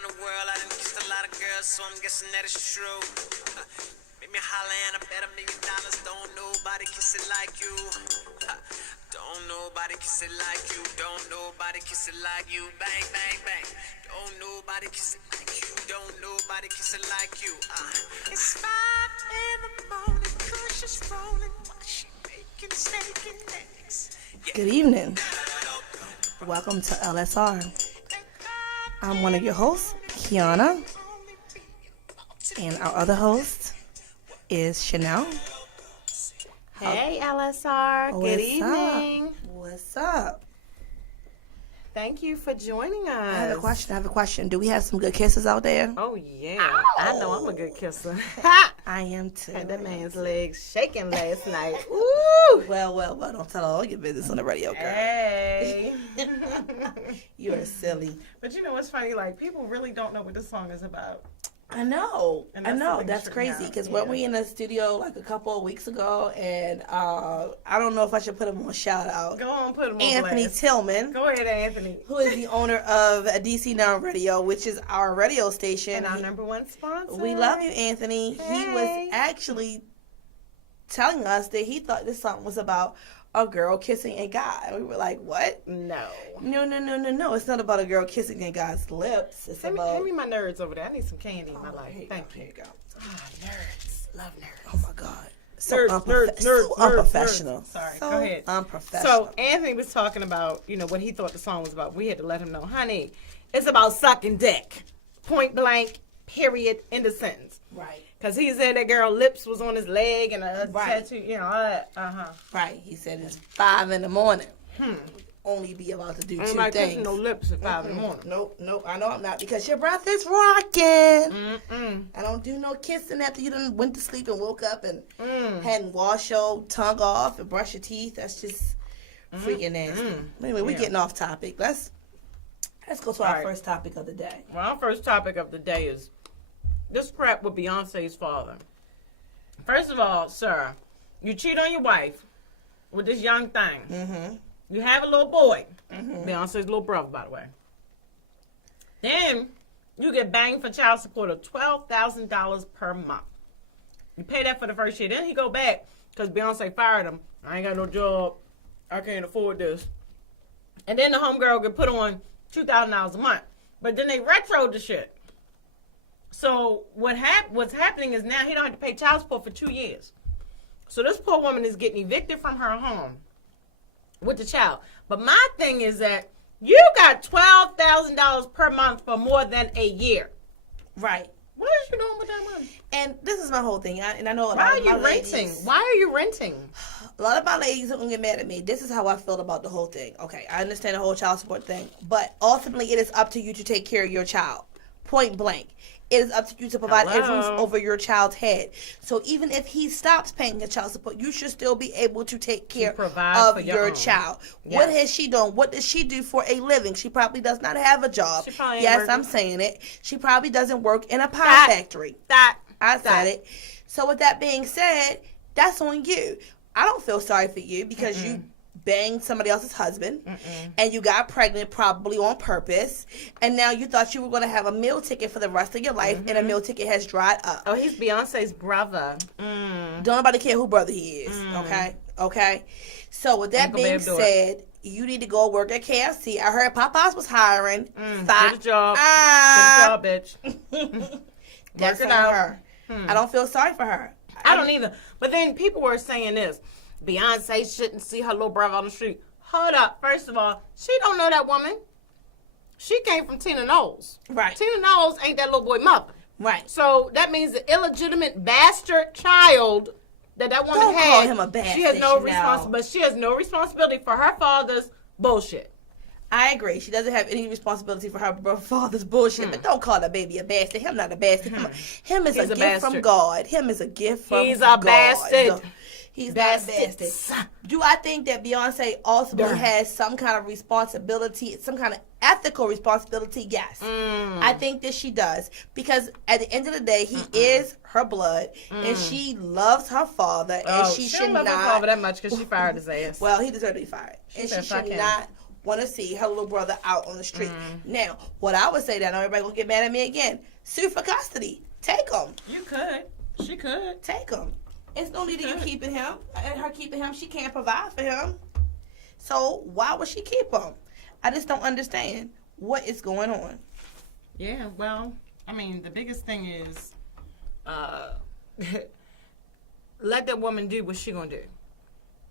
around the world, I done kissed a lot of girls, so I'm guessing that it's true. Make me holler and I bet $1 million. Don't nobody kiss it like you. Don't nobody kiss it like you. Don't nobody kiss it like you. Bang, bang, bang. Don't nobody kiss it like you. Don't nobody kiss it like you. It's 5 in the morning, Kush is rolling while she making steak and eggs. Good evening. Welcome to LSR. I'm one of your hosts, Kiana, and our other host is Chanel. Hey, LSR. Good evening. What's up? Thank you for joining us. I have a question. Do we have some good kisses out there? Oh, yeah. Ow. I know I'm a good kisser. I am too. Had that man's legs shaking last night. Woo! Well, don't tell all your business on the radio, girl. Hey. You are silly. But you know what's funny? Like, people really don't know what this song is about. I know. That's crazy. Because when we in the studio like a couple of weeks ago, and I don't know if I should put him on shout out. Go on, put him on Anthony blast. Tillman. Go ahead, Anthony. Who is the owner of DC Now Radio, which is our radio station. And our number one sponsor. We love you, Anthony. Hey. He was actually telling us that he thought this song was about a girl kissing a guy. We were like, what? No. No. It's not about a girl kissing a guy's lips. It's Hand about... me my nerds over there. I need some candy in my life. Thank you. Here you go. Nerds. Love nerds. Oh, my God. So Nerds. unprofessional. Sorry, so go ahead. Unprofessional. So Anthony was talking about, what he thought the song was about. We had to let him know, honey, it's about sucking dick. Point blank, period, end of sentence. Right. Because he said that girl lips was on his leg and a tattoo, all that. Right. He said it's 5 in the morning. Only be about to do Ain't two nobody things. kissing no lips at 5 in the morning. Nope. I know I'm not, because your breath is rocking. Mm-mm. I don't do no kissing after you done went to sleep and woke up and hadn't washed your tongue off and brushed your teeth. That's just freaking nasty. Anyway, we're getting off topic. Let's go to our first topic of the day. Well, our first topic of the day is this crap with Beyonce's father. First of all, sir, you cheat on your wife with this young thing. Mm-hmm. You have a little boy. Beyonce's little brother, by the way. Then you get banged for child support of $12,000 per month. You pay that for the first year. Then he go back because Beyonce fired him. I ain't got no job. I can't afford this. And then the homegirl get put on $2,000 a month. But then they retroed the shit. So what's happening is now he don't have to pay child support for 2 years. So this poor woman is getting evicted from her home with the child. But my thing is that you got $12,000 per month for more than a year. Right. What is you doing with that money? And this is my whole thing. I know a lot Why are of my you renting? ladies, Why are you renting? a lot of my ladies are going to get mad at me. This is how I feel about the whole thing. Okay, I understand the whole child support thing. But ultimately, it is up to you to take care of your child. Point blank. It is up to you to provide a roof over your child's head. So even if he stops paying your child support, you should still be able to take care of your child. Yes. What has she done? What does she do for a living? She probably does not have a job. Yes, I'm saying it. She probably doesn't work in a pie factory. I said it. So with that being said, that's on you. I don't feel sorry for you because you banged somebody else's husband and you got pregnant probably on purpose, and now you thought you were going to have a meal ticket for the rest of your life, and a meal ticket has dried up. Oh, he's Beyonce's brother. Don't nobody care who brother he is. Okay. So with that being said, you need to go work at KFC. I heard Popeyes was hiring. Get a job. Get a job, bitch. That's on her. I don't feel sorry for her. I don't either. But then people were saying this. Beyonce shouldn't see her little brother on the street. Hold up. First of all, she don't know that woman. She came from Tina Knowles. Right. Tina Knowles ain't that little boy mother. Right. So that means the illegitimate bastard child that woman don't had. Call him a bastard. She has no responsibility. But she has no responsibility for her father's bullshit. I agree. She doesn't have any responsibility for her father's bullshit, but don't call the baby a bastard. Him not a bastard. Him is a gift from God. Him is a gift from God. He's a bastard. He's not a bastard. Do I think that Beyonce ultimately has some kind of responsibility, some kind of ethical responsibility? Yes. I think that she does. Because at the end of the day, he is her blood, and she loves her father, and she should not love her father that much because she fired his ass. Well, he deserved to be fired. And she should not want to see her little brother out on the street. Now, what I would say that, everybody gonna get mad at me again, sue for custody. Take him. You could. She could. Take him. It's no need of you keeping him. And her keeping him, she can't provide for him. So why would she keep him? I just don't understand what is going on. Yeah, well, I mean, the biggest thing is let that woman do what she gonna do.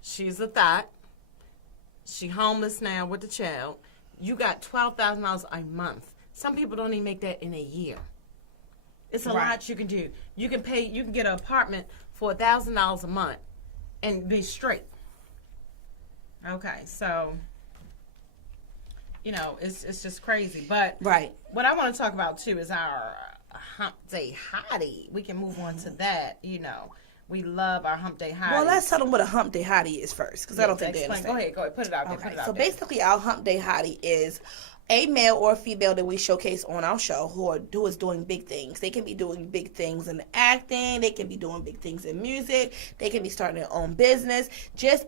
She's a thought. She homeless now with the child. You got $12,000 a month. Some people don't even make that in a year. It's a lot you can do. You can get an apartment for $1,000 a month and be straight. Okay, so it's just crazy. But what I want to talk about too is our hump day hottie. We can move on to that. We love our hump day hottie. Well, let's tell them what a hump day hottie is first, because I don't think they understand. Go ahead, put it out there. Okay, so basically our hump day hottie is a male or a female that we showcase on our show who is doing big things. They can be doing big things in acting. They can be doing big things in music. They can be starting their own business. Just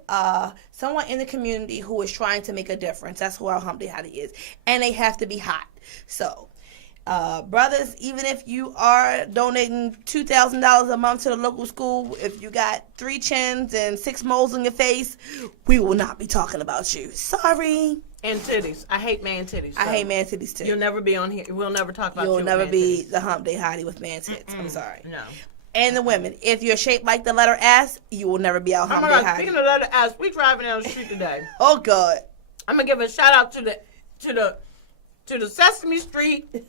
someone in the community who is trying to make a difference. That's who our hump day hottie is. And they have to be hot. So, brothers, even if you are donating $2,000 a month to the local school, if you got 3 chins and 6 moles on your face, we will not be talking about you. Sorry. And titties. I hate man titties. So I hate man titties too. You'll never be on here. We'll never talk about you. You'll never be the hump day hottie with man tits. I'm sorry. No. And the women, if you're shaped like the letter S, you will never be our hump day hottie. Speaking of letter S, we driving down the street today. Oh God. I'm gonna give a shout out to the Sesame Street,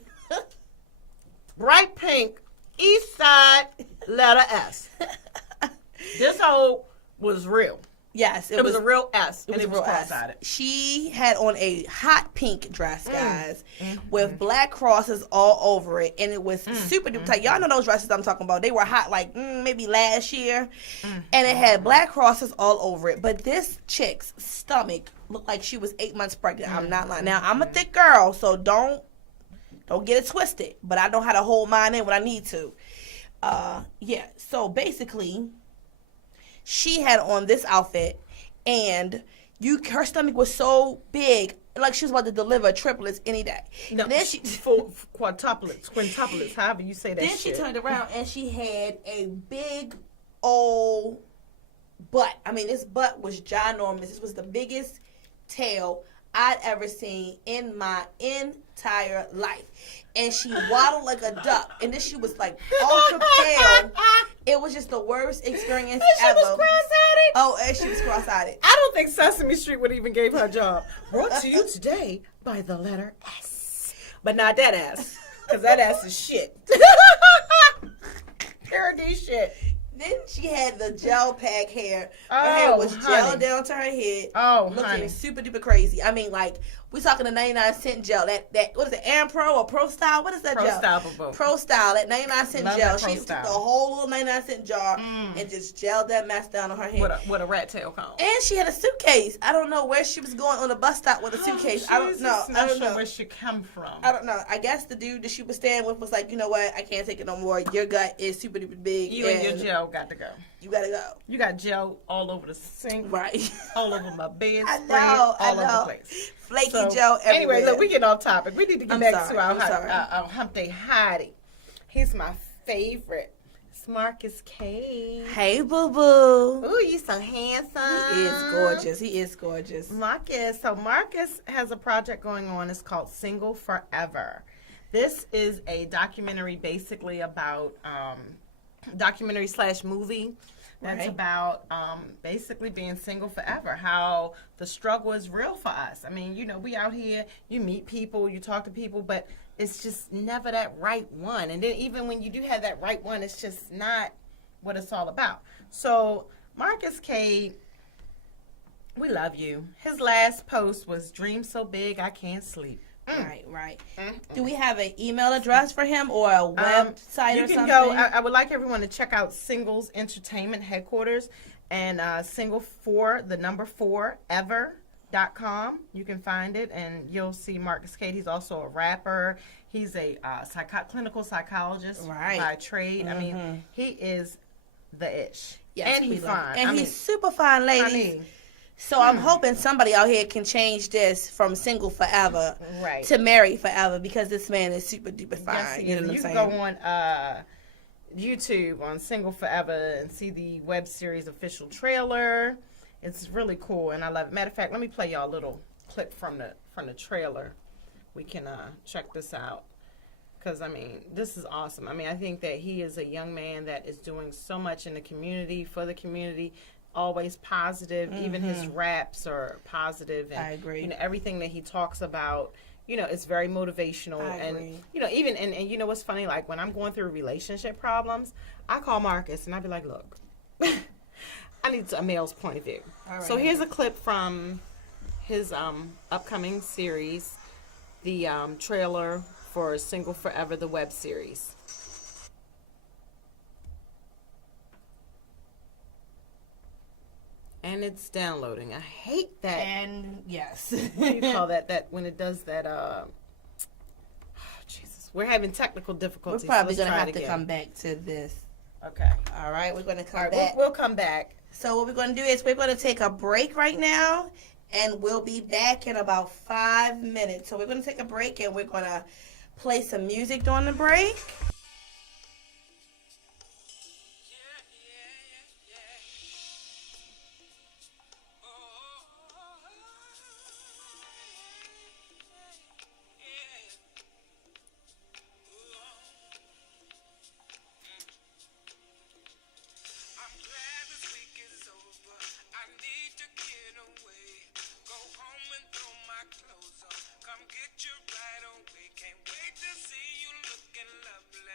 bright pink, east side, letter S. This whole was real. Yes, it was a real S. It was cross-sided. She had on a hot pink dress, guys, with black crosses all over it, and it was super duper tight. Y'all know those dresses I'm talking about. They were hot like maybe last year, and it had black crosses all over it. But this chick's stomach looked like she was 8 months pregnant. I'm not lying. Now, I'm a thick girl, so don't get it twisted. But I know how to hold mine in when I need to. Yeah, so basically, she had on this outfit, and her stomach was so big, like she was about to deliver triplets any day. No, then she quintuplets, however you say that. Then she turned around and she had a big old butt. I mean, this butt was ginormous. This was the biggest tail I'd ever seen in my entire life. And she waddled like a duck. And then she was like ultra pale. It was just the worst experience ever. She was cross-eyed. Oh, and she was cross-eyed. I don't think Sesame Street would even gave her a job. Brought to you today by the letter S. But not that ass. Because that ass is shit. Parody shit. Then she had the gel pack hair. Her hair was gel down to her head. Looking super duper crazy. I mean, like, we talking the 99-cent gel. That what is it, Air Pro or Pro Style? What is that gel? Pro Style, that 99-cent gel. She took the whole little 99-cent jar and just gelled that mess down on her head. With a rat tail comb. And she had a suitcase. I don't know where she was going on the bus stop with a suitcase. I don't know. I don't know where she come from. I don't know. I guess the dude that she was staying with was like, you know what? I can't take it no more. Your gut is super duper big. You and your gel got to go. You gotta go. You got gel all over the sink. Right. All over my bed. I know. All over the place. Flaky gel everywhere. Anyway, look, we get off topic. We need to get back to our hump day hottie. He's my favorite. It's Marcus K. Hey, boo-boo. Ooh, you so handsome. He is gorgeous. Marcus. So Marcus has a project going on. It's called Single Forever. This is a documentary basically about documentary/movie that's about basically being single forever, how the struggle is real for us. I mean, we out here, you meet people, you talk to people, but it's just never that right one. And then even when you do have that right one, it's just not what it's all about. So Marcus K, we love you. His last post was, "Dream so big I can't sleep." Right. Do we have an email address for him or a website or something? You can go. I would like everyone to check out Singles Entertainment headquarters and single4ever.com. You can find it and you'll see Marcus Cade. He's also a rapper. He's a clinical psychologist by trade. I mean, he is the ish. Yes, and he's fine. And he's super fine, ladies. So I'm hoping somebody out here can change this from single forever Right. to married forever, because this man is super duper fine. Yes, you know what I'm you saying? can go on YouTube on Single Forever and see the web series official trailer. It's really cool, and I love it. Matter of fact, let me play y'all a little clip from the trailer. We can check this out, because I mean, this is awesome. I mean, I think that he is a young man that is doing so much in the community, for the community, always positive. Even his raps are positive, and I agree. You know, everything that he talks about, you know, it's very motivational. agree. You know, even and you know what's funny, like when I'm going through relationship problems, I call Marcus and I be like, look, I need a male's point of view. So here's a clip from his upcoming series, the trailer for Single Forever, the web series. And it's downloading. I hate that. And yes. What do you call that? That when it does that, Jesus. We're having technical We're difficulties. probably so going to let's have try to it come again. back to this. Okay. All right, we're going to come All right, back. we'll come back. So what we're going to do is we're going to take a break right now, and we'll be back in about 5 minutes. So we're going to take a break, and we're going to play some music during the break. Come get you right away. Can't wait to see you looking lovely.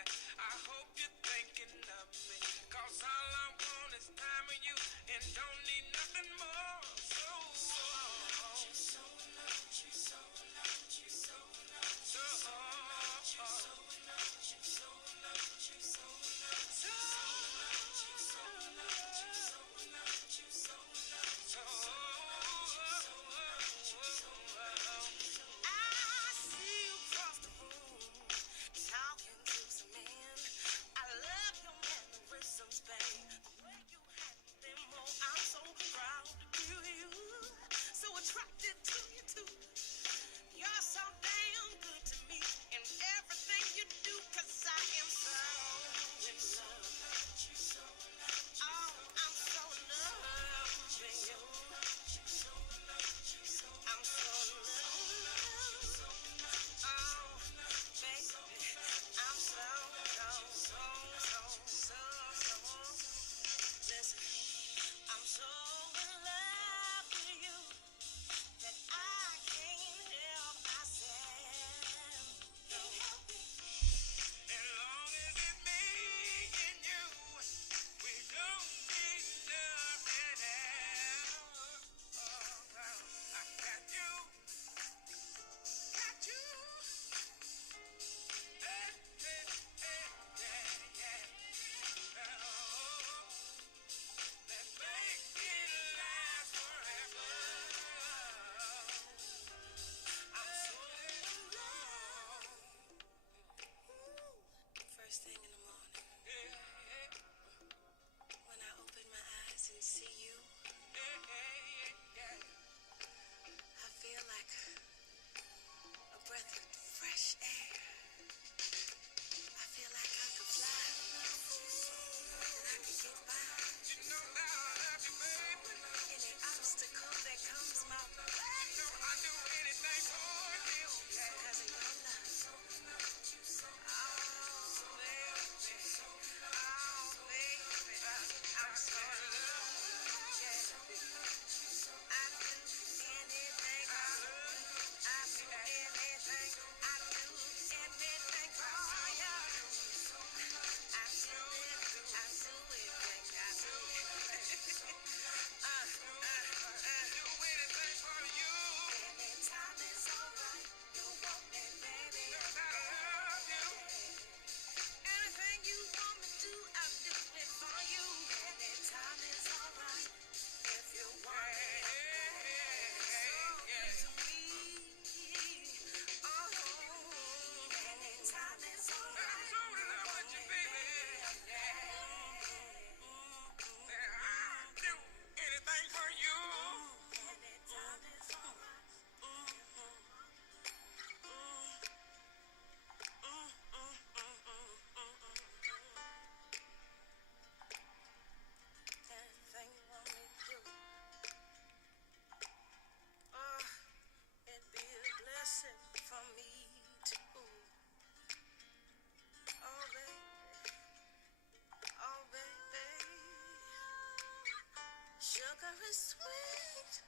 is sweet,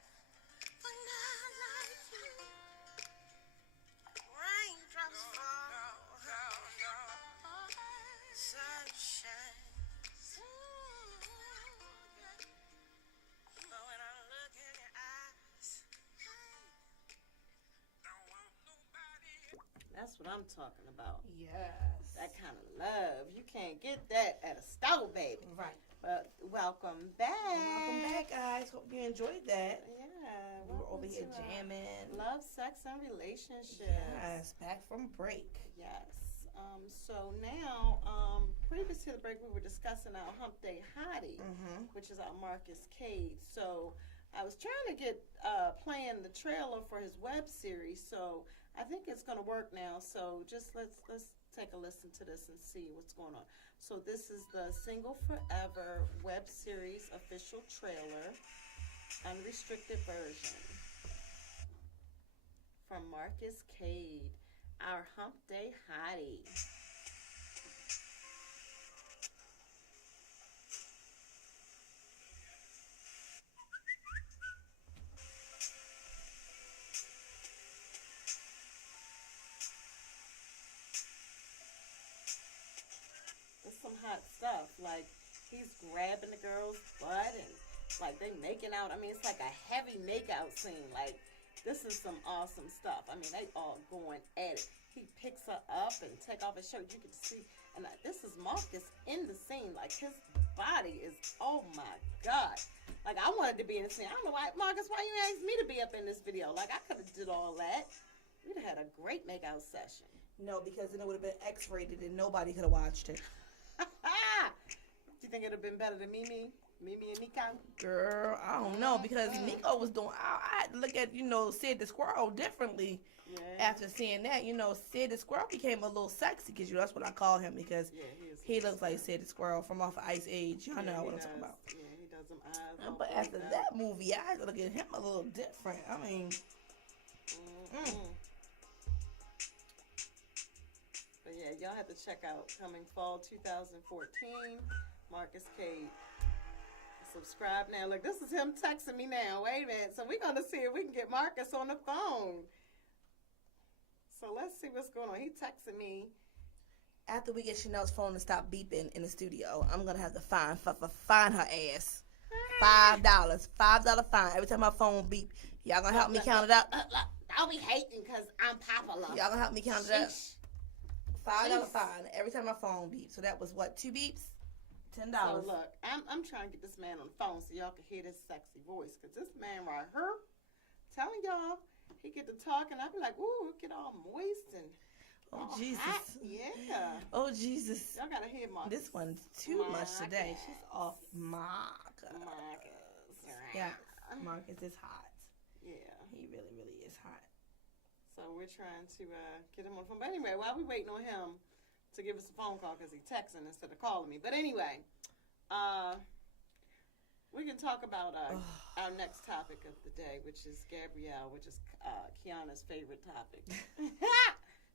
but not like you. Raindrops fall, sunshine. But when I look in your eyes, don't want nobody. That's what I'm talking about. Yes. That kind of love. You can't get that at a store, baby. Right. But welcome back. Welcome back, guys. Hope you enjoyed that. Yeah. We were over here to, jamming. Love, sex, and relationships. Yes, back from break. Yes. So now, previous to the break, we were discussing our Hump Day Hottie, which is our Marcus Cade. So I was trying to get playing the trailer for his web series. So I think it's going to work now. So just let's take a listen to this and see what's going on. So this is the Single Forever web series official trailer, unrestricted version from Marcus Cade, our Hump Day Hottie. It's some hot stuff. Like, he's grabbing the girl's butt and, like, they making out. I mean, it's like a heavy makeout scene. Like, this is some awesome stuff. I mean, they all going at it. He picks her up and take off his shirt. You can see, and this is Marcus in the scene. Like, his body is, oh my God. Like, I wanted to be in the scene. I don't know why, Marcus, why you asked me to be up in this video? Like, I could have did all that. We'd have had a great makeout session. No, because then it would have been X-rated and nobody could have watched it. Do you think it would have been better than Mimi and Nico? Girl, I don't know, because Nico was doing, I had to look at, Sid the Squirrel differently after seeing that. Sid the Squirrel became a little sexy, because that's what I call him, because he looks like Sid the Squirrel from off of Ice Age. Y'all know what I'm talking about. Yeah, he does some eyes. But after that movie, I had to look at him a little different. I mean, But yeah, y'all have to check out coming fall 2014, Marcus Cade. Subscribe now. Look, this is him texting me now. Wait a minute. So we're going to see if we can get Marcus on the phone. So let's see what's going on. He texting me. After we get Chanel's phone to stop beeping in the studio, I'm going to have to fine her ass. $5. $5 fine. Every time my phone beep. Y'all going to help me count it up? Don't be hating because I'm popular. Y'all going to help me count it up? $5 fine every time my phone beeps. So that was what, 2 beeps? $10. So look, I'm trying to get this man on the phone so y'all can hear this sexy voice. Because this man right here, telling y'all, he get to talking. I be like, ooh, get all moist and oh, Jesus. hot. Yeah. Oh, Jesus. Y'all got to hear Marcus. This one's too much today. She's off Marcus. Yeah, Marcus is hot. Yeah. He really, really is hot. So we're trying to get him on the phone. But anyway, while we waiting on him to give us a phone call because he's texting instead of calling me. But anyway, we can talk about our next topic of the day, which is Gabrielle, which is Kiana's favorite topic.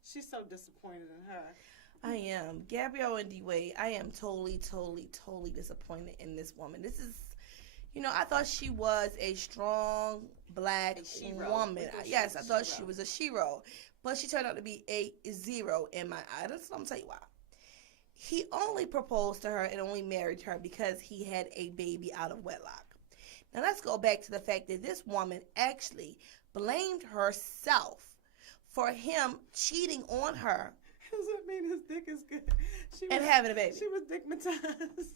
She's so disappointed in her. I am. Gabrielle and D-Wade, I am totally disappointed in this woman. This is, I thought she was a strong black woman. Yes, I thought she was a shero. But she turned out to be a zero in my eyes. I'm going to tell you why. He only proposed to her and only married her because he had a baby out of wedlock. Now, let's go back to the fact that this woman actually blamed herself for him cheating on her. Does that mean his dick is good? Having a baby. She was dickmatized.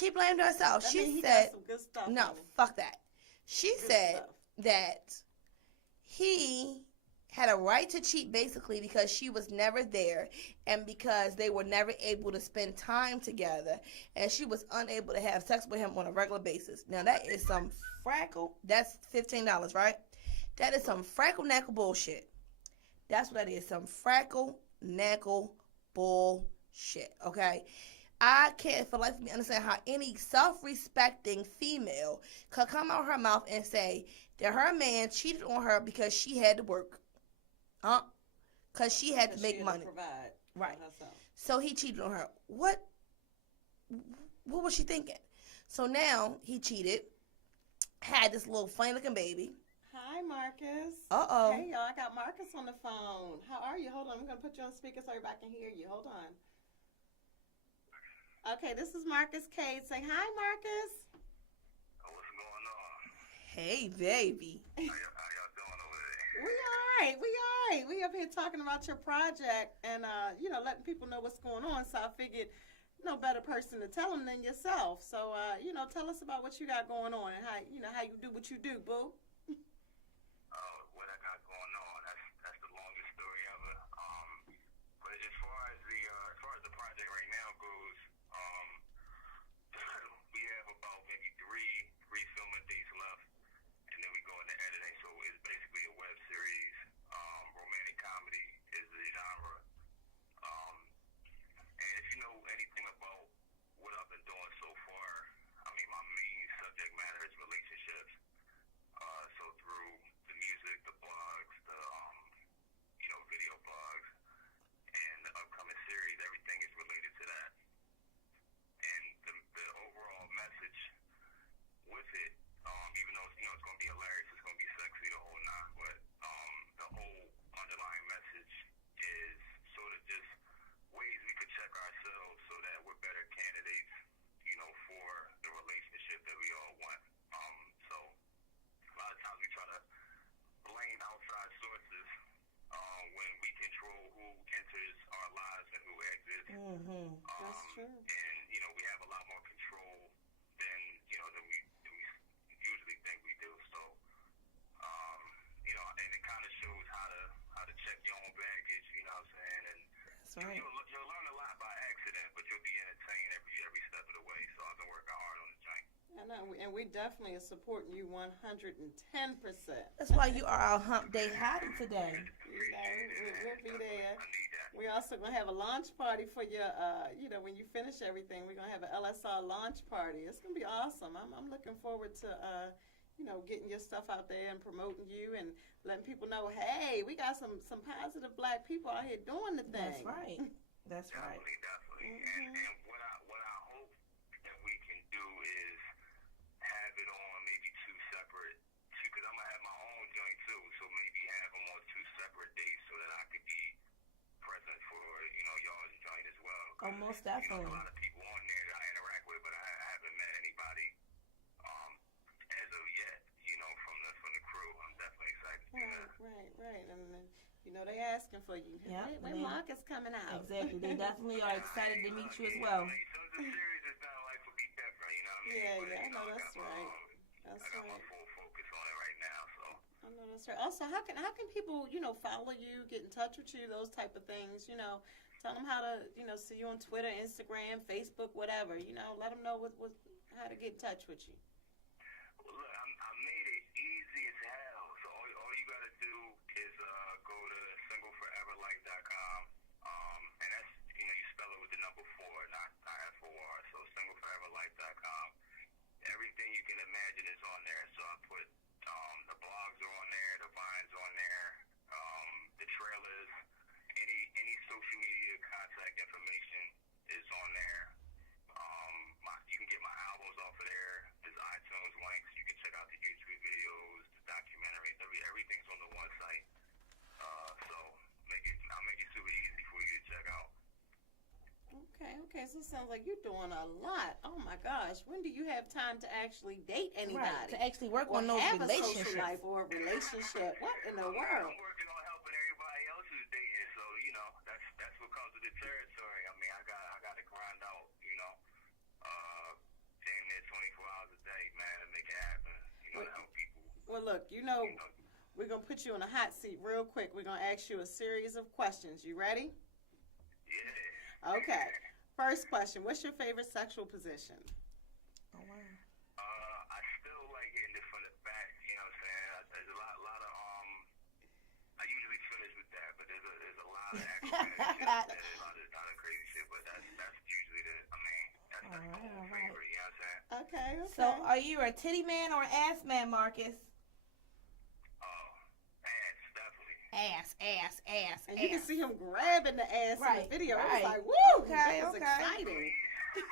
She blamed herself. She said, some good stuff, no, fuck that. She said that he had a right to cheat basically because she was never there and because they were never able to spend time together and she was unable to have sex with him on a regular basis. Now that is some that's $15, right? That is some freckle-knackle bullshit. That's what that is, some freckle-knackle bullshit, okay? I can't for life of me understand how any self-respecting female could come out her mouth and say that her man cheated on her because she had to work. Because she had to make money. Provide right. Herself. So he cheated on her. What was she thinking? So now he cheated. had this little funny looking baby. Hi, Marcus. Uh-oh. Hey, y'all. I got Marcus on the phone. How are you? Hold on. I'm going to put you on speaker so everybody can hear you. Hold on. Okay, this is Marcus Cade. Say hi, Marcus. What's going on? Hey, baby. How y'all doing over there? We all right. We all right. We up here talking about your project and, letting people know what's going on. So I figured no better person to tell them than yourself. So, tell us about what you got going on and how you do what you do, boo. What I got going on, that's the longest story ever. But as far as the project right now goes, we have about maybe three filming days left, and then we go into editing. So it's basically a web series. Romantic comedy is the genre. And if you know anything about what I've been doing so far, I mean, my main subject matter is relationships. So through the music, the blogs, the video blogs, and the upcoming series, everything is related to that. And the overall message with it, even though it's going to be hilarious, it's going to be sexy, the whole nine, but the whole underlying message is sort of just ways we could check ourselves so that we're better candidates, for the relationship that we all want. So a lot of times we try to blame outside sources when we control who enters our lives and who exits. Mm-hmm. That's true. And we have a lot more control than we usually think we do. So and it kind of shows how to check your own baggage. You know what I'm saying? And That's right. you'll learn a lot by accident, but you'll be entertained every step of the way. So I've been working hard on the joint. I know, and we definitely are supporting you 110%. That's why you are our hump day hottie today. We'll be there. I need that. We're also going to have a launch party for your, when you finish everything, we're going to have an LSR launch party. It's going to be awesome. I'm looking forward to, getting your stuff out there and promoting you and letting people know, hey, we got some positive black people out here doing the thing. That's right. That's right. Definitely. Mm-hmm. And what I hope that we can do is have it on maybe two separate, because I'm going to have my own joint too, so maybe have them on two separate days so that I could be present for, y'all's joint as well. Oh, most There's definitely. a lot of people on there that I interact with, but I haven't met anybody as of yet, from the crew. I'm definitely excited to do that. Right. And they asking for you. Yeah, When Marcus coming out? Exactly. They definitely are excited to meet you as well. As soon as the series is done, life will be different, you know what I mean? Yeah, But, I know I that's got my, right. I got my full focus on it right now, so. I know that's right. Also, how can people, follow you, get in touch with you, those type of things, Tell them how to, see you on Twitter, Instagram, Facebook, whatever, let them know how to get in touch with you. Well, look, I made it easy as hell, so all you gotta do is go to singleforeverlife.com, and that's, you spell it with the number 4, not F-O-R, so singleforeverlife.com. Everything you can imagine is on there, so I put the blogs are on there, the vines on there, the trailers, any social media contact information is on there. You can get my albums off of there. There's iTunes links. You can check out the YouTube videos, the documentaries. Everything's on the one site. So I'll make it super easy for you to check out. Okay. So it sounds like you're doing a lot. Oh my gosh. When do you have time to actually date anybody? Right. To actually work or on those have relationships. a social life or a relationship? What in the world? I'm working on helping everybody else who's dating, so that's what comes with the territory. I mean, I got to grind out, damn near 24 hours a day, man, to make it happen. To help people. Well, look, we're going to put you in a hot seat real quick. We're going to ask you a series of questions. You ready? Yeah. Okay. First question. What's your favorite sexual position? Oh, wow. I still like hitting it from the back, you know what I'm saying? There's a lot of, I usually finish with that, but there's a lot of action, a lot of crazy shit, but that's usually that's the whole favorite, you know what I'm saying? Okay. So, are you a titty man or an ass man, Marcus? Ass, definitely. And you can see him grabbing the ass in the video. Right. It's like, woo! Okay, This is exciting. You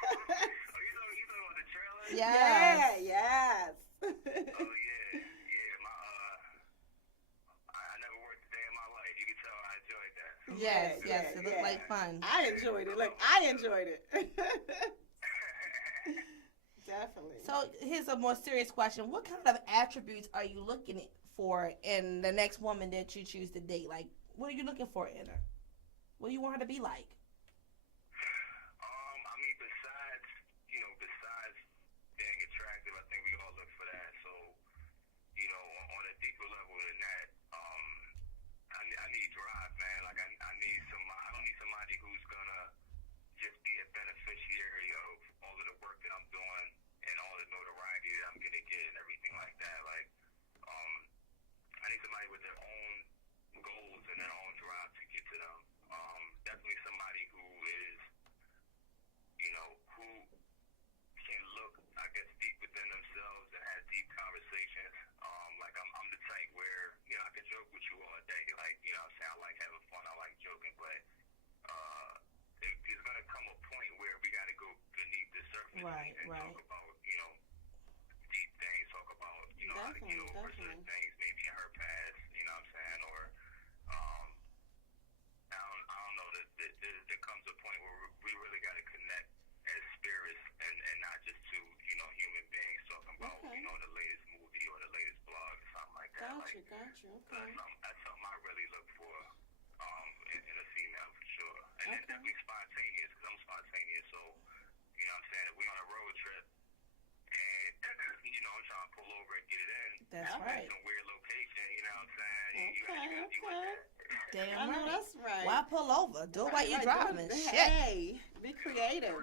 know the trailer? Yes. Yes. yeah. My I never worked a day in my life. You can tell I enjoyed that. So, Yes, it looked like fun. I enjoyed it. Look, I enjoyed it. Definitely. So here's a more serious question. What kind of attributes are you looking for in the next woman that you choose to date? Like, what are you looking for in her? What do you want her to be like? I mean, besides being attractive, I think we all look for that. So, on a deeper level than that, I need drive, man. Like, I need somebody. I don't need somebody who's gonna just be a beneficiary of all of the work that I'm doing and all the notoriety that I'm gonna get and everything like that. Like, I need somebody with their own goals and their own drive to get to them. Definitely somebody who is, who can look, I guess, deep within themselves and have deep conversations. Like I'm the type where, I can joke with you all day. Like, I like having fun. I like joking, but there's gonna come a point where we got to go beneath the surface and talk about, deep things. Talk about, how to get over certain things, maybe in her past. You know what I'm saying? Or I don't know. There comes a point where we really got to connect as spirits and not just two, human beings talking about, the latest movie or the latest blog or something like that. Gotcha. Okay. That's something I really look for in a female for sure. And then definitely spontaneous, because I'm spontaneous. So, you know what I'm saying? If we on a road trip and, I'm trying to pull over and get it in. That's right. Some weird location, you know what I'm saying? You gotta deal with that. Damn right. That's right. Why pull over? Do it while you're driving. Shit. Hey, be creative.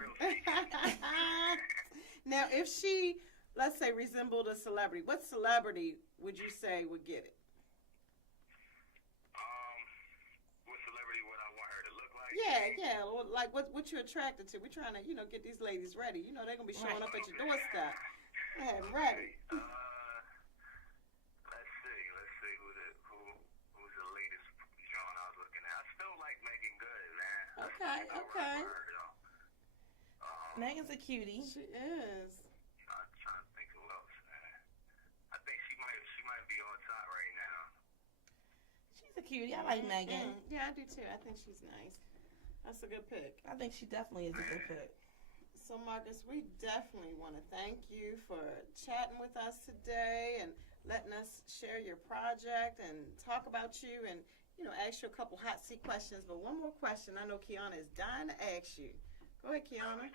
Now, if she, let's say, resembled a celebrity, what celebrity would you say would get it? What celebrity would I want her to look like? Yeah. Like what you attracted to? We're trying to, get these ladies ready. They're gonna be showing up at your doorstep. Have them ready. Let's see who's the latest John I was looking at. I still like Megan Good, man. Okay. Megan's a cutie. She is. I'm trying to think who else, man. I think she might be on top right now. She's a cutie. I like Megan. Yeah, I do too. I think she's nice. That's a good pick. I think she definitely is a good pick. So, Marcus, we definitely want to thank you for chatting with us today and letting us share your project and talk about you and, ask you a couple hot seat questions. But one more question I know Kiana is dying to ask you. Go ahead, Kiana.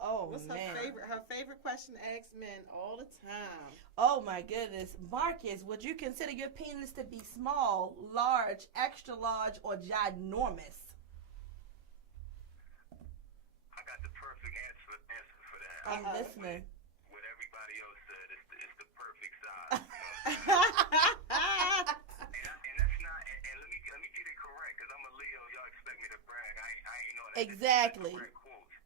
Oh, What's man. her favorite question to ask men all the time? Oh, my goodness. Marcus, would you consider your penis to be small, large, extra large, or ginormous? I got the perfect answer for that. I'm listening. What everybody else said, it's the perfect size. and that's not. And let me get it correct, because I'm a Leo. Y'all expect me to brag. I ain't know that. Exactly. Correct quotes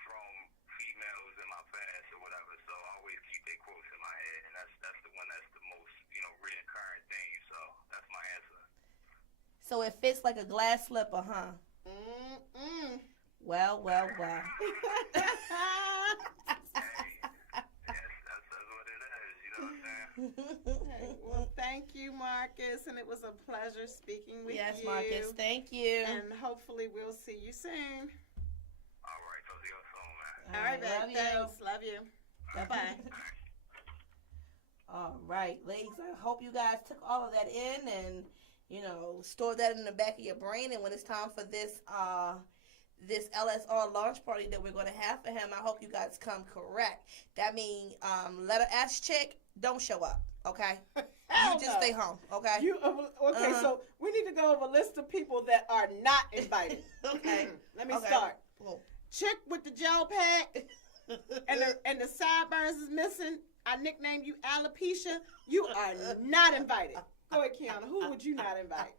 from females in my past or whatever. So I always keep their quotes in my head, and that's the one that's the most reoccurring thing. So that's my answer. So it fits like a glass slipper, huh? Well. Hey, that's what it is. You know what I'm saying? Hey, well, thank you, Marcus, and it was a pleasure speaking with you. Yes, Marcus. Thank you. And hopefully we'll see you soon. All right, talk to y'all soon, man. All right, love babe. you. Thanks. Love you. Bye-bye. All right, ladies, I hope you guys took all of that in and, store that in the back of your brain. And when it's time for this LSR launch party that we're going to have for him, I hope you guys come correct. That means letter S chick, don't show up, okay? You just stay home, okay? So we need to go over a list of people that are not invited. Okay. Let me start. Cool. Chick with the gel pack and the sideburns is missing. I nicknamed you alopecia. You are not invited. Go ahead, Kiana. Who would you not invite?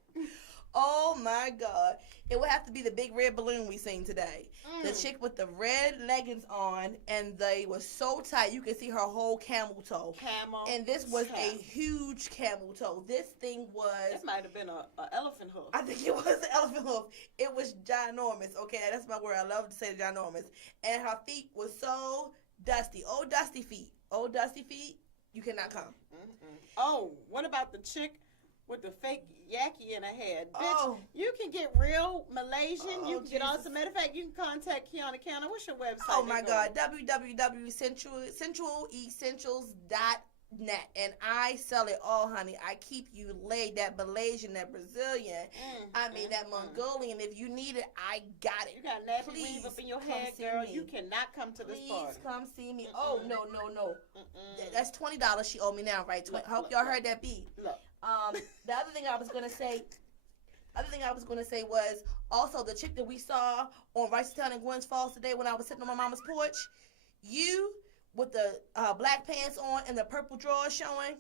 Oh my God. It would have to be the big red balloon we seen today. The chick with the red leggings on, and they were so tight you could see her whole camel toe. And this was a huge camel toe. This thing was... It might have been an elephant hoof. I think it was an elephant hoof. It was ginormous. Okay, that's my word. I love to say ginormous. And her feet were so dusty. Old dusty feet. Old dusty feet. you cannot come. Oh, what about the chick with the fake yaki in her head? Bitch, Oh. you can get real Malaysian. Oh, You can get Jesus. awesome. Matter of fact, you can contact Kiana Counter. What's your website? Oh my God, www.centralessentials.net, and I sell it all, honey. I keep you laid. That Malaysian, that Brazilian, that Mongolian. If you need it, I got it. You got nappy Please weave up in your come head, see girl. me. You cannot come to this party. Please come see me. Oh no. That's $20 she owed me now, right? Hope y'all heard that beat. Look. The other thing I was gonna say was also the chick that we saw on Ricetown and Gwynns Falls today when I was sitting on my mama's porch. You with the black pants on and the purple drawers showing.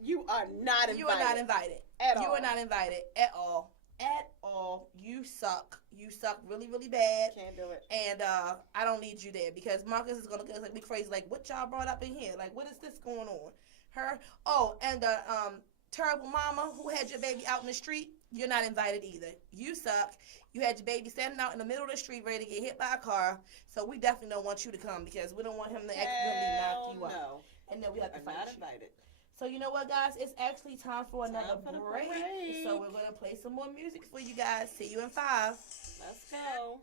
You are not invited. You are not invited. At all. You are not invited at all. At all. You suck. You suck really, really bad. Can't do it. And I don't need you there because Marcus is gonna be crazy. Like, what y'all brought up in here? Like, what is this going on? Her. Oh, and the terrible mama who had your baby out in the street. You're not invited either. You suck. You had your baby standing out in the middle of the street ready to get hit by a car. So we definitely don't want you to come because we don't want him to accidentally knock you out. And then we have to fight not you. Invited. So you know what, guys? It's actually time for another for the break. break. So we're gonna play some more music for you guys. See you in 5. Let's go.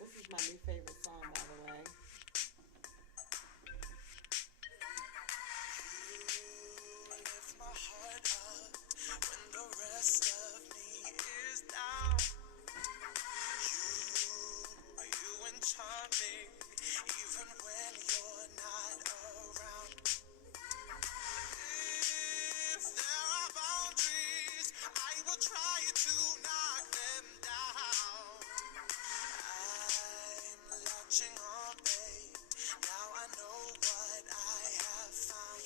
This is my new favorite song, by the way. Lift my heart up when the rest of me is down. You enchant me even when you're not around. If there are boundaries, I will try to knock them down. I'm latching on, babe. Now I know what I have found.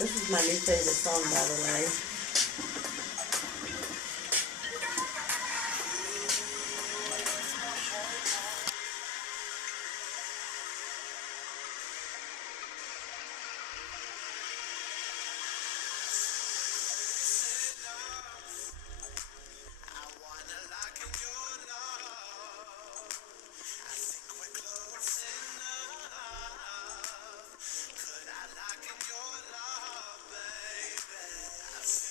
This is my new favorite song, by the way. Could I lock in your love, baby?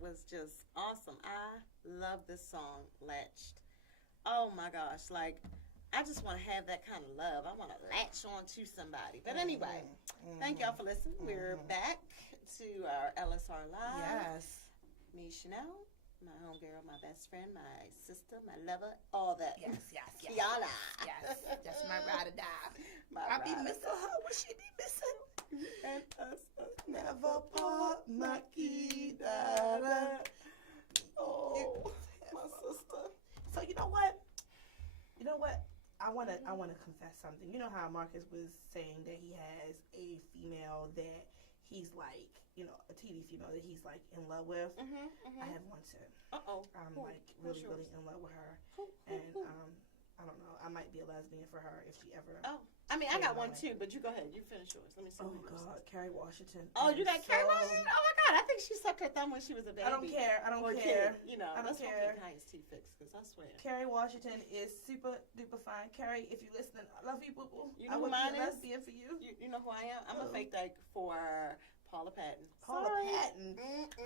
That was just awesome. I love this song, Latched. Oh my gosh, like I just want to have that kind of love. I want to latch on to somebody. But anyway, thank y'all for listening. We're back to our LSR Live. Yes. Me, Chanel, my homegirl, my best friend, my sister, my lover, all that. Yes. Kiana. Yes. That's my ride or die. My I be ride or missing die. her. What she be missing? And us Never part my key. Da-da. Oh, my sister. So you know what? I wanna confess something. You know how Marcus was saying that he has a female that he's like, a TV female that he's like in love with. I have one too. I'm like really in love with her, and I don't know. I might be a lesbian for her if she ever. Oh, I mean, I got one too, but you go ahead. You finish yours. Let me see. Oh God, Kerry Washington. Oh, you got Kerry Washington? Oh my God, I think she sucked her thumb when she was a baby. I don't care. I don't Or care. Kid, you know, I don't let's care. get Kanye's teeth fixed, because I swear. Kerry Washington is super duper fine. Kerry, if you're listening, I love you, boo boo. You I know who would mine be a is? lesbian for you. You know who I am? I'm a Who? fake dyke for Paula Patton. Paula Sorry. Patton.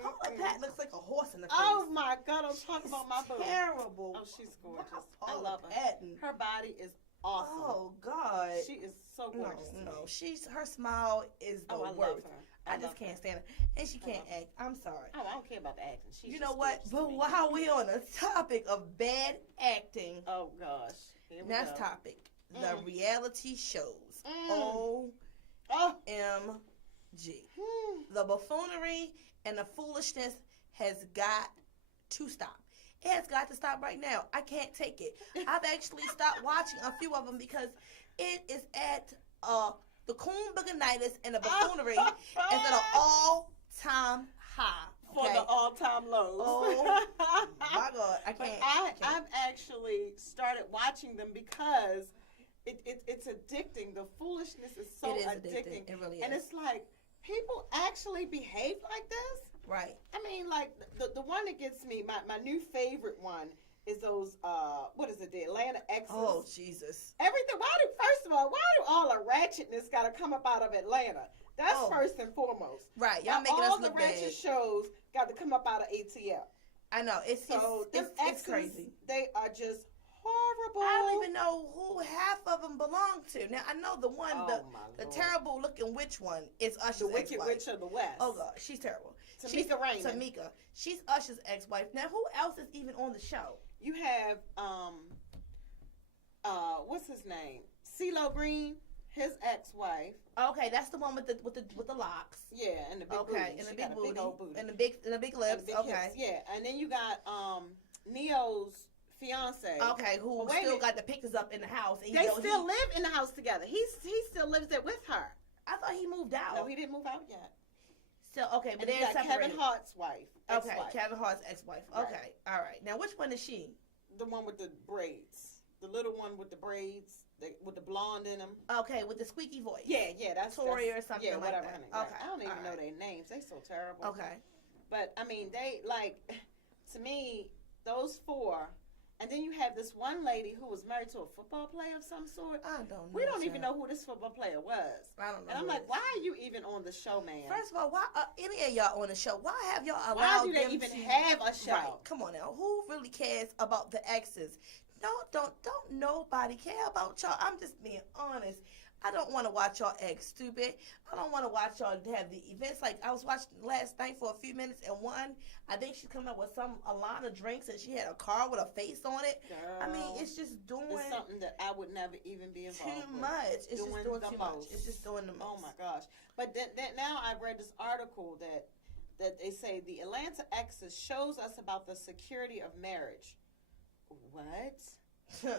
Paula Patton looks like a horse in the face. Oh my God, I'm talking She's about my boo. terrible. Oh, she's gorgeous. Wow, I Paula love her. Patton. Her body is awesome. Oh God. She is so gorgeous. to No, me. her smile is the Oh, I love worst. her. I love just can't her. stand it, and she can't love act. I'm sorry. Oh, I don't care about the acting. She's You just know what? gorgeous to But me. while we on the topic of bad acting, Oh gosh. Here we next go. topic, the reality shows. Oh. OMG. The buffoonery and the foolishness has got to stop. It has got to stop right now. I can't take it. I've actually stopped watching a few of them because it is at the coon booginitis and the buffoonery is at an all-time high. For Okay? the all-time lows. Oh, my God, I But can't. I've actually started watching them because it's addicting. The foolishness is so It is addicting. addicting. It really And is. it's like, people actually behave like this? Right. I mean, like, the one that gets me, my new favorite one is those, what is it, the Atlanta Exes. Oh, Jesus. Everything. First of all, why do all the ratchetness got to come up out of Atlanta? That's Oh. first and foremost. Right. Y'all Now, making all us the look ratchet bad. shows got to come up out of ATL. I know. It's So them it's exes, crazy. they are just horrible. I don't even know who half of them belong to. Now, I know the one, Oh, the my Lord. terrible looking witch one is Usher's The Wicked ex-wife. Witch of the West. Oh, God. She's terrible. Tamika Raymond. Tamika. She's Usher's ex-wife. Now, who else is even on the show? You have what's his name? CeeLo Green, his ex-wife. Okay, that's the one with the locks. Yeah, and the big Okay, booty. and the She big got a booty, big old booty. and the big And lips. big Okay, hips. Yeah, and then you got Neo's fiance. okay, who But wait a still minute. got the pictures up in the house? And They still live in the house together. He still lives there with her. I thought he moved out. No, he didn't move out yet. So okay, but And you they're got separated. Kevin Hart's wife. Okay, Ex-wife. Kevin Hart's ex-wife. Right. Okay, all right. Now, which one is she? The one with the braids. The little one with the braids, with the blonde in them. Okay, with the squeaky voice. Yeah, that's Tori that's, or something yeah, like whatever that. her name. Right. Okay, I don't even all know right. their names. They so terrible. Okay. But I mean, they like to me those four, and then you have this one lady who was married to a football player of some sort. I don't know. We don't even child. know who this football player was. I don't know. And I'm who like, it is. why are you even on the show, man? First of all, why any of y'all on the show? Why have y'all why allowed do they them even to have a show? Right. Come on now. Who really cares about the exes? No, don't nobody care about y'all. I'm just being honest. I don't want to watch y'all act stupid. I don't want to watch y'all have the events. Like, I was watching last night for a few minutes, and one, I think she's coming up with some Alana drinks, and she had a car with a face on it. Girl, I mean, it's just doing it's something that I would never even be involved too with. much. It's just doing the too much. most. It's just doing the most. Oh my gosh! But then now I read this article that they say the Atlanta exes shows us about the security of marriage. What?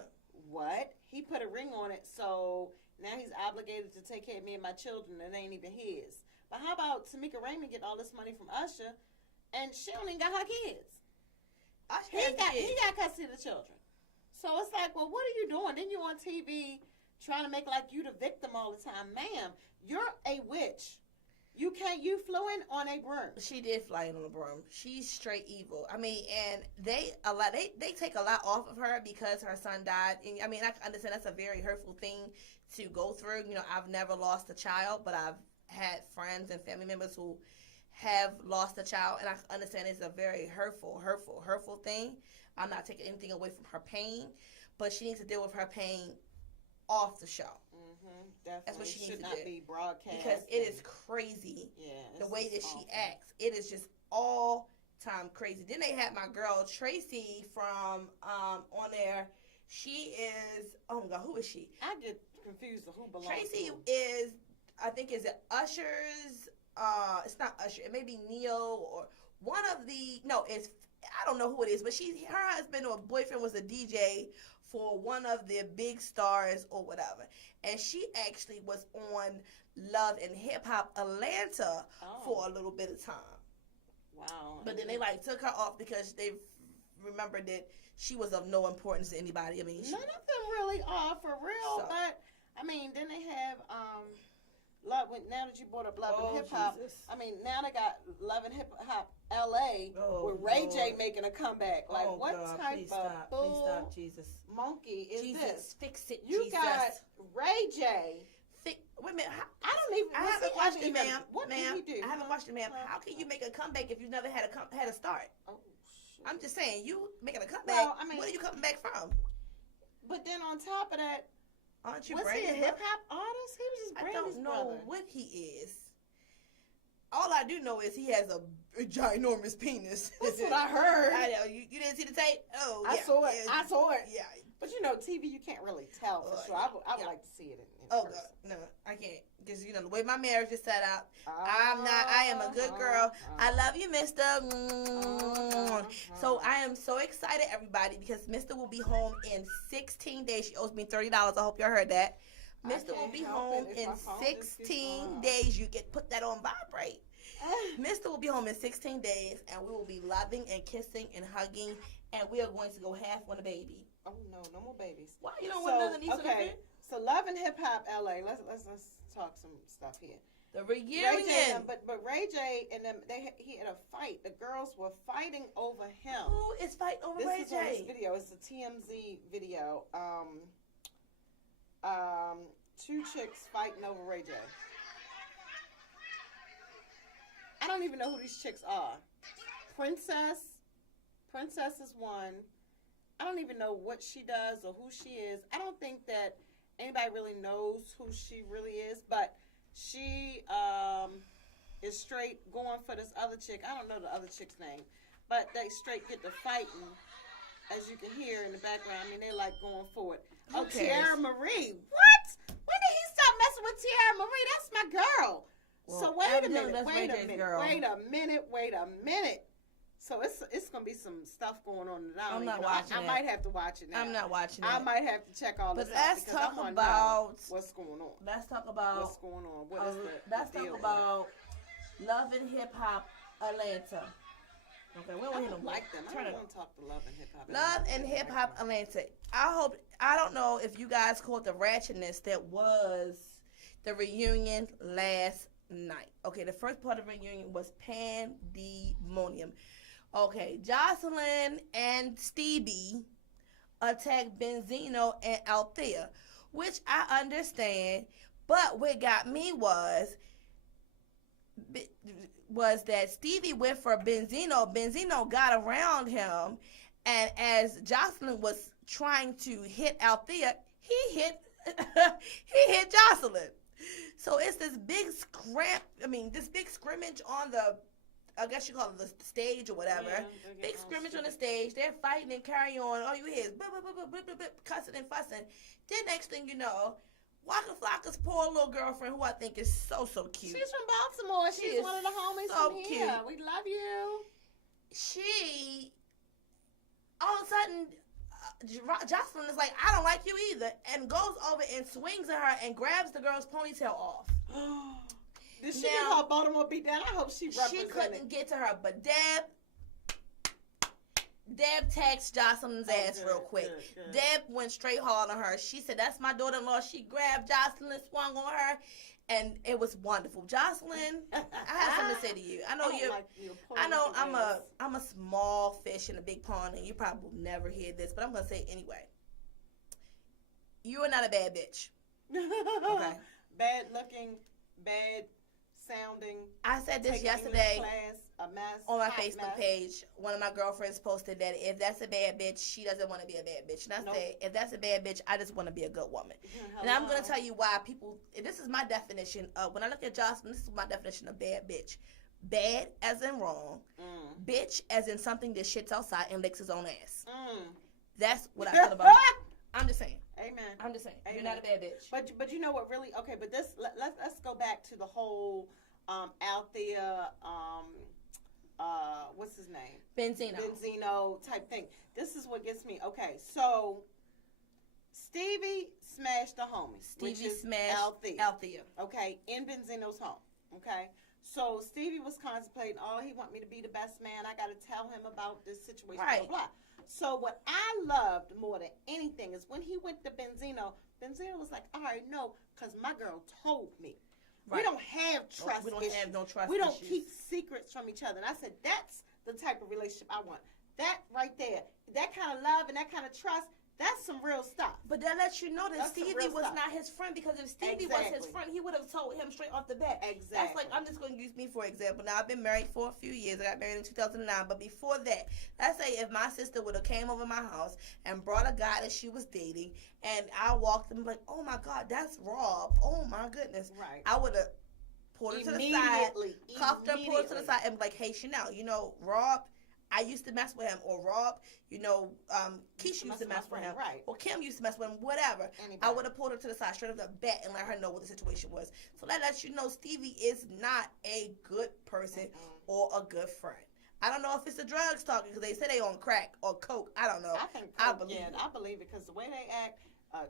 What? He put a ring on it, so now he's obligated to take care of me and my children. It ain't even his. But how about Tamika Raymond getting all this money from Usher, and she don't even got her kids? Usher He has got kids. custody of the children. So it's like, well, what are you doing? Then you on TV trying to make like you the victim all the time, ma'am. You're a witch. You flew in on a broom. She did fly in on a broom. She's straight evil. I mean, and they take a lot off of her because her son died. And I mean, I understand that's a very hurtful thing to go through. You know, I've never lost a child, but I've had friends and family members who have lost a child, and I understand it's a very hurtful thing. I'm not taking anything away from her pain, but she needs to deal with her pain off the show. Definitely. That's what she needs should to not do. be broadcast. Because it is crazy the way that she acts. It is just all time crazy. Then they had my girl Tracy from on there. She is, oh my God, who is she? I get confused of who belongs Tracy to. is, I think, is it Usher's? It's not Usher. It may be Neil or one of the. No, it's, I don't know who it is, but her husband or boyfriend was a DJ for one of the big stars or whatever, and she actually was on Love and Hip Hop Atlanta for a little bit of time. Wow. But then they took her off because they remembered that she was of no importance to anybody. I mean, none of them really are for real. So. But I mean, then they have Love. Now that you brought up Love and Hip Hop, Jesus. I mean, now they got Love and Hip Hop LA with Ray J making a comeback. Like, what God, type please of stop, please stop, Jesus. monkey is Jesus, this? fix it, You Jesus. got Ray J. Wait a minute. I don't even. I haven't watched it, ma'am. What did he do? I haven't watched it, ma'am. How can you make a comeback if you never had a start? Oh, shit. I'm just saying, you making a comeback. Well, I mean, what are you coming back from? But then on top of that, Aren't you was he a Brandy's hip brother? hop artist? He was just I Brandy's don't know brother. what he is. All I do know is he has a ginormous penis. That's what I heard. I know. You didn't see the tape? Oh, I yeah. saw it. Yeah. I saw it. Yeah. But you know, TV, you can't really tell for sure. I would like to see it in Oh, person. God. No, I can't. Because, the way my marriage is set up, I am a good girl. I love you, Mister. So I am so excited, everybody, because Mister will be home in 16 days. She owes me $30. I hope y'all heard that. Mister will be home in 16 days. You get put that on vibrate. Mister will be home in 16 days, and we will be loving and kissing and hugging, and we are going to go half on a baby. Oh no, no more babies. Why you don't want another niece or nephew? So Love and Hip Hop LA. Let's talk some stuff here. The Ray J, reunion. but Ray J and them, he had a fight. The girls were fighting over him. Who is fighting over This Ray is on this J? video. It's a TMZ video. Two chicks fighting over Ray J. I don't even know who these chicks are. Princess is one. I don't even know what she does or who she is. I don't think that anybody really knows who she really is, but she is straight going for this other chick. I don't know the other chick's name, but they straight get to fighting, as you can hear in the background. I mean, they like going for it. Who cares? Tiara Marie. What? When did he stop messing with Tiara Marie? That's my girl. Well, So wait a evidently minute. that's Ray J's girl. Wait a minute. So it's gonna be some stuff going on that I don't I'm not even know. watching I it. might have to watch it now. I'm not watching it. I might have to check all But this out. let's because talk I wanna about- know what's going on. Let's talk about. What's going on? What is the let's deal? talk about Love and Hip Hop Atlanta. Okay, we don't I hear don't no like them. I Turn don't it want to talk to Love and Hip Hop. Love and Hip Hop Atlanta. I don't know if you guys caught the ratchetness that was the reunion last night. Okay, the first part of the reunion was pandemonium. Okay, Jocelyn and Stevie attacked Benzino and Althea, which I understand, but what got me was that Stevie went for Benzino. Benzino got around him, and as Jocelyn was trying to hit Althea, he hit Jocelyn. So it's this big scrimmage on the, I guess you call it the stage or whatever. Yeah, Big scrimmage on the stage. They're fighting and carrying on. All you hear is cussing and fussing. Then next thing you know, Waka Flocka's poor little girlfriend, who I think is so cute. She's from Baltimore. She She's is one of the homies so from here. cute. We love you. She, all of a sudden, Jocelyn is like, I don't like you either, and goes over and swings at her and grabs the girl's ponytail off. Did she get her Baltimore beat down? I hope she represented. She couldn't get to her, but Deb texted Jocelyn's ass real quick. Good. Deb went straight hard on her. She said, that's my daughter-in-law. She grabbed Jocelyn and swung on her, and it was wonderful. Jocelyn, I have something to say to you. I know I'm a small fish in a big pond, and you probably will never hear this, but I'm going to say it anyway. You are not a bad bitch. Okay. Bad looking, bad sounding. I said this take yesterday English class, a mess, on my hot Facebook mess. page. One of my girlfriends posted that if that's a bad bitch, she doesn't want to be a bad bitch. And I Nope. said, if that's a bad bitch, I just want to be a good woman. Hello. And I'm going to tell you why people, and this is my definition of, when I look at Jocelyn, this is my definition of bad bitch. Bad as in wrong. Bitch as in something that shits outside and licks his own ass. That's what I feel about her. I'm just saying. Amen. I'm just saying. Amen. You're not a bad bitch. But you know what really, okay, but this, let's go back to the whole out there, what's his name? Benzino type thing. This is what gets me. Okay, so Stevie smashed the homie. Stevie smashed Althea. Okay, in Benzino's home. Okay, so Stevie was contemplating, oh, he want me to be the best man. I got to tell him about this situation. Right. Blah, blah. So what I loved more than anything is when he went to Benzino, Benzino was like, all right, no, because my girl told me. Right. We don't have trust We don't issues. have no trust We don't issues. keep secrets from each other. And I said, that's the type of relationship I want. That right there, that kind of love and that kind of trust, that's some real stuff. But that lets you know that That's some Stevie real was stuff. not his friend, because if Stevie was his friend, he would have told him straight off the bat. Exactly. That's like, I'm just going to use me for example. Now, I've been married for a few years. I got married in 2009. But before that, let's say if my sister would have came over my house and brought a guy that she was dating, and I walked and like, oh my God, that's Rob. Oh my goodness. Right. I would have pulled her to the side, cuffed her, pulled her to the side, and be like, hey, Chanel, you know, Rob, I used to mess with him, or Rob, you know, Keisha used to mess with him, right. or Kim used to mess with him, whatever. Anybody. I would have pulled her to the side, straight up the bat, and let her know what the situation was. So that lets you know Stevie is not a good person or a good friend. I don't know if it's the drugs talking, because they say they on crack or coke. I don't know. I think I believe yeah, it. I believe it because the way they act,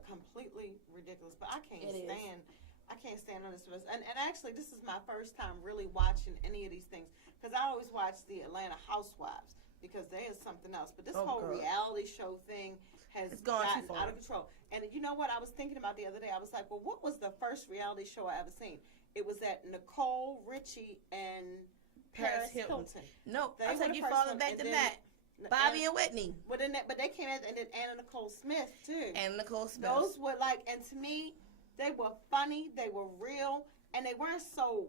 completely ridiculous. But I can't stand on this. And actually, this is my first time really watching any of these things, because I always watch the Atlanta Housewives, because there is something else. But this whole God. reality show thing has gotten out of control. And you know what I was thinking about the other day? I was like, well, what was the first reality show I ever seen? It was that Nicole Richie and Paris Hilton. No, They I were said the you first falling one, back and to then- Matt. Bobby and Whitney. But they came in, and then Anna Nicole Smith too. And Nicole Smith. Those were like, and to me, they were funny, they were real, and they weren't so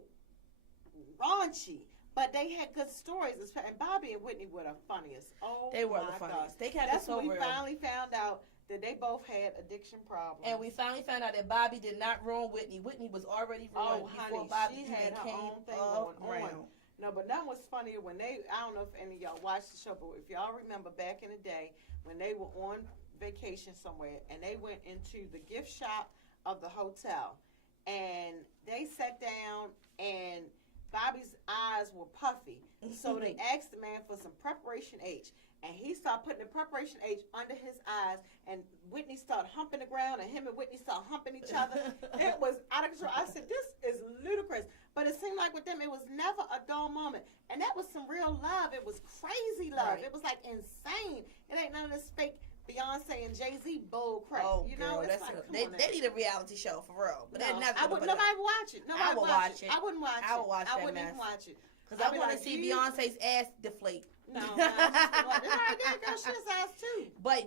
raunchy. But they had good stories. And Bobby and Whitney were the funniest. Oh, They were my the funniest. God. They kept it That's so when we real. finally found out that they both had addiction problems. And we finally found out that Bobby did not ruin Whitney. Whitney was already ruined before honey, Bobby she even had her came own thing going on. around. No, but that was funnier when I don't know if any of y'all watched the show, but if y'all remember back in the day when they were on vacation somewhere and they went into the gift shop of the hotel and they sat down and Bobby's eyes were puffy. So they asked the man for some Preparation H. And he started putting the Preparation H under his eyes, and Whitney started humping the ground, and him and Whitney started humping each other. It was out of control. I said, this is ludicrous. But it seemed like with them, it was never a dull moment. And that was some real love. It was crazy love. Right. It was like insane. It ain't none of this fake Beyonce and Jay-Z bull crap. Oh, you know, girl, it's like, come on they now. need a reality show for real. But they're never. I would. Nobody would watch it. Nobody I would watch it. I wouldn't watch it. I would watch I that wouldn't mess. even watch it. Because I want to see Beyonce's ass deflate. No, I did, girl. She has ass too. But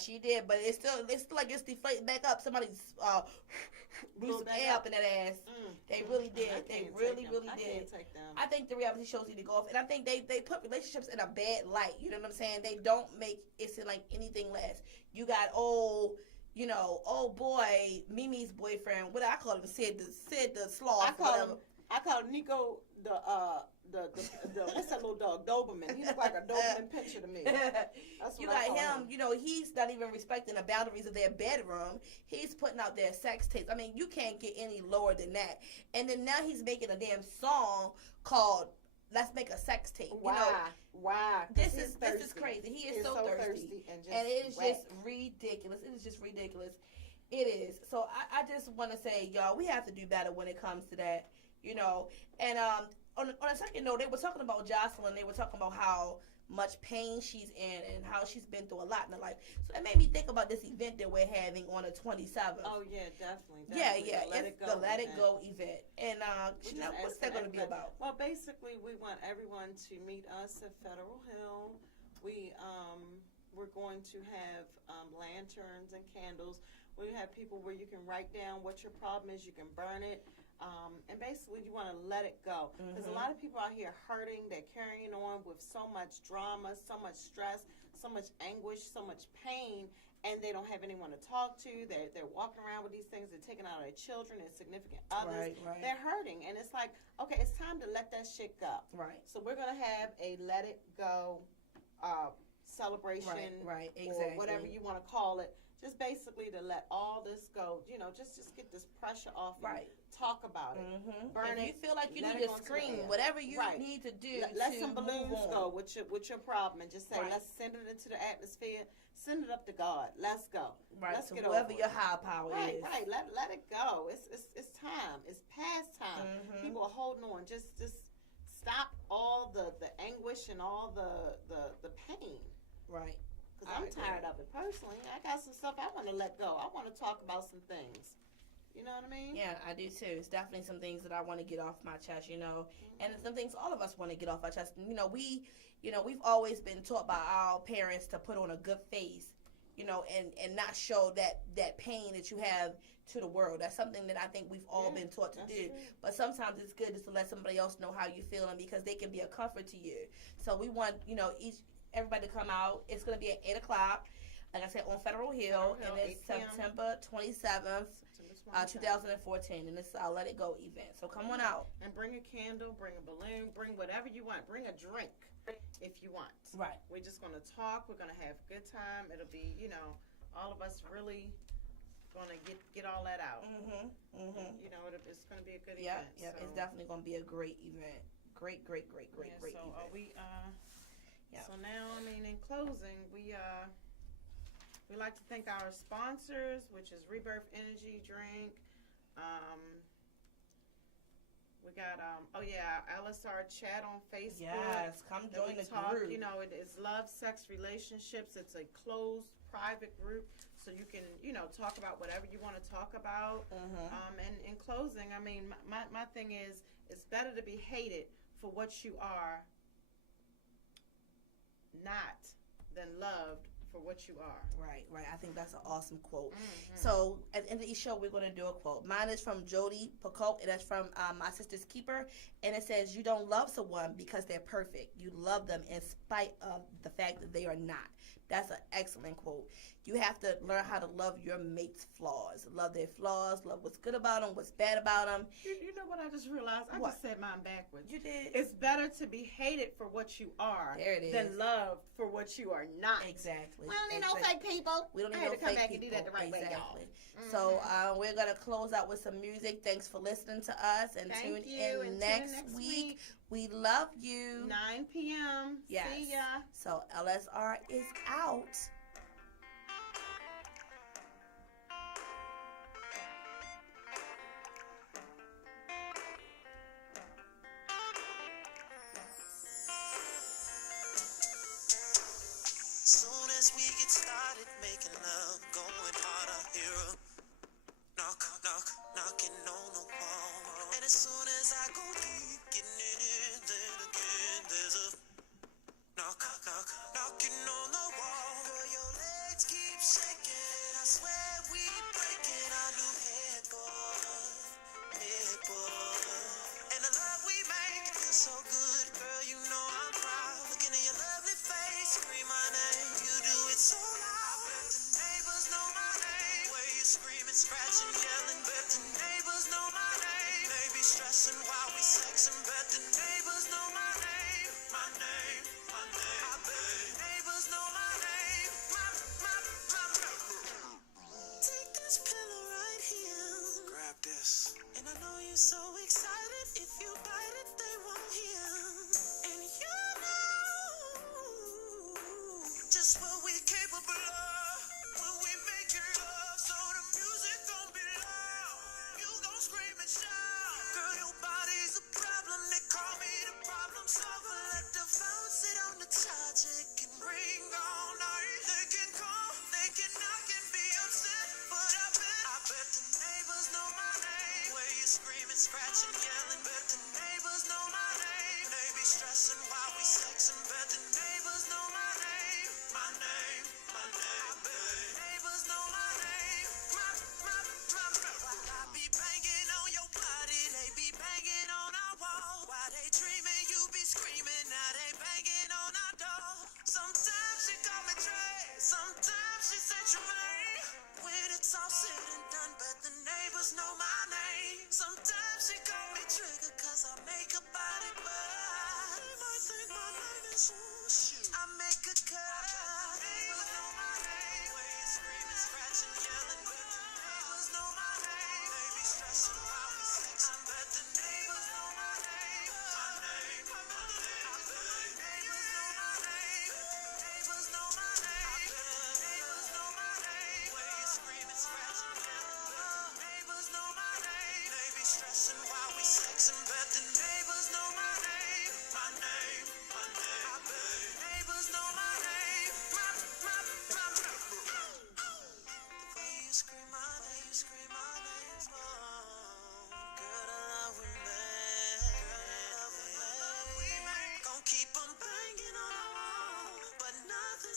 she did. But it's still like it's deflating back up. Somebody's blew some air up in that ass. They really did. They really did. Can't take them. I think the reality shows need to go off, and I think they put relationships in a bad light. You know what I'm saying? They don't make it seem like anything less. You got old boy, Mimi's boyfriend. What I call him, Sid the sloth. I call Nico the what's that little dog? Doberman. He looks like a Doberman picture to me. That's You what I got call him. You know, he's not even respecting the boundaries of their bedroom. He's putting out their sex tapes. I mean, you can't get any lower than that. And then now he's making a damn song called "Let's Make a Sex Tape." Why? You know, Why? this is crazy. He is so thirsty, and it is just ridiculous. It is just ridiculous. It is. So I just want to say, y'all, we have to do better when it comes to that. You know, and on a second note, they were talking about Jocelyn. They were talking about how much pain she's in and how she's been through a lot in her life. So that made me think about this event that we're having on the 27th. Oh yeah, definitely. Yeah. It's the Let It Go event. And Chanel, what's that going to be about? Well, basically, we want everyone to meet us at Federal Hill. We're going to have lanterns and candles. We have people where you can write down what your problem is. You can burn it. And basically, you want to let it go. Because a lot of people out here hurting. They're carrying on with so much drama, so much stress, so much anguish, so much pain, and they don't have anyone to talk to. They're walking around with these things. They're taking out their children, their significant others. Right. They're hurting. And it's like, okay, it's time to let that shit go. Right. So we're going to have a let it go celebration. Right, exactly. Or whatever you want to call it. Just basically to let all this go, just get this pressure off. Right. Talk about it. Burn if it. you feel like you let need it to go the scream, air. whatever you Right. need to do Let to some balloons move on. go with your problem, and just say, Right. let's send it into the atmosphere. Send it up to God. Let's go. Right. Let's So get whoever over your it. higher power Right, is. right. Let it go. It's time. It's past time. People are holding on. Just stop all the anguish and all the pain. Right. Because I'm tired of it personally. I got some stuff I want to let go. I want to talk about some things. You know what I mean? Yeah, I do too. It's definitely some things that I want to get off my chest, and it's some things all of us want to get off our chest. We've always been taught by our parents to put on a good face, and not show that pain that you have to the world. That's something that I think we've all been taught to do. True. But sometimes it's good just to let somebody else know how you're feeling, because they can be a comfort to you. So we want, everybody to come out. It's going to be at 8 o'clock, like I said, on Federal Hill, and it's 8 p.m. September 27th, 2014, and it's our Let It Go event. So come on out. And bring a candle, bring a balloon, bring whatever you want. Bring a drink if you want. Right. We're just going to talk. We're going to have a good time. It'll be, all of us really going to get all that out. It's going to be a good event. Yeah, So. it's definitely going to be a great event. Great event. Are we, So now, in closing, we like to thank our sponsors, which is Rebirth Energy Drink. We got LSR chat on Facebook. Yes, come join the group. It is Love, Sex, Relationships. It's a closed, private group, so you can talk about whatever you want to talk about. And in closing, my thing is, it's better to be hated for what you are, not than loved for what you are. Right. I think that's an awesome quote. So at the end of each show, we're going to do a quote. Mine is from Jody Picoult, and that's from My Sister's Keeper. And it says, you don't love someone because they're perfect. You love them in spite of the fact that they are not. That's an excellent quote. You have to learn how to love your mate's flaws. Love their flaws. Love what's good about them, what's bad about them. You know what I just realized? I What? just said mine backwards. You did. It's better to be hated for what you are There it is. than loved for what you are not. Exactly. We don't need no fake people. We don't need I had no to come fake back people. and do that the right way, y'all. So we're going to close out with some music. Thanks for listening to us, and Thank tune you, in and tune in next next week. week. We love you. 9 p.m. Yes. See ya. So LSR is out. Soon as we get started making love, going hard, I hear a knock, knocking on the wall. And as soon as I go deep, getting it in, then again there's a knocking on the wall. Girl, your legs keep shaking. I swear we breaking our new headboard. And the love we make feels so good, girl. You know I'm proud. Looking at your lovely face, scream my name. You do it so loud. Bet the neighbors know my name. Where you screaming, scratching, yelling. Bet the neighbors know my name. They be stressing while we sexing. Bet the neighbors know my name. My name. I bet the neighbors know my name. My name. Take this pillow right here. Grab this. And I know you're so excited. If you bite it, they won't hear. And you know just what we're capable of when we make it love. So the music gon' be loud. You gon' scream and shout. Girl, your body's a problem. They call me the problem solver.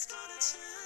gonna change.